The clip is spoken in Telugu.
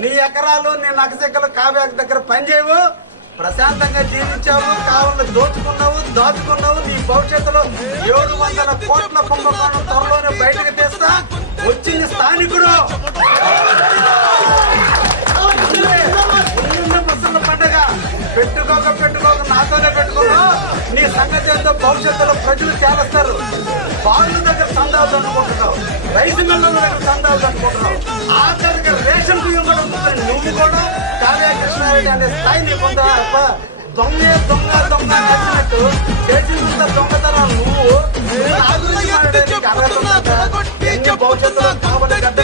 నీ ఎకరాలు నీ నగసెక్కలు కావ్య దగ్గర పనిచేయవు, ప్రశాంతంగా జీవించావు, కావాలని దాచుకున్నావు. నీ భవిష్యత్తులో 700 కోట్ల కుంభకోణం త్వరలోనే బయటకు తీస్తా. వచ్చింది స్థానికుడు. ముసళ్ళ పండగ పెట్టుకోక నాతోనే పెట్టుకున్నావు. నీ సంగతి ఏంటో భవిష్యత్తులో ప్రజలు తేలుస్తారు. బాగుల దగ్గర సందాలు అనుకుంటున్నావు, రైసు మిల్లల దగ్గర సందాలు అనుకుంటున్నావు, ఆఖరికి రేషన్ బియ్యం కూడా ఉంటుంది. నువ్వు కూడా కావ్య కృష్ణారెడ్డి అనే స్థాయి నీకుందా? దొంగ నచ్చినట్టు చేసిందంతా దొంగతనాలు. నువ్వు భవిష్యత్తులో కావాలి గడ్డ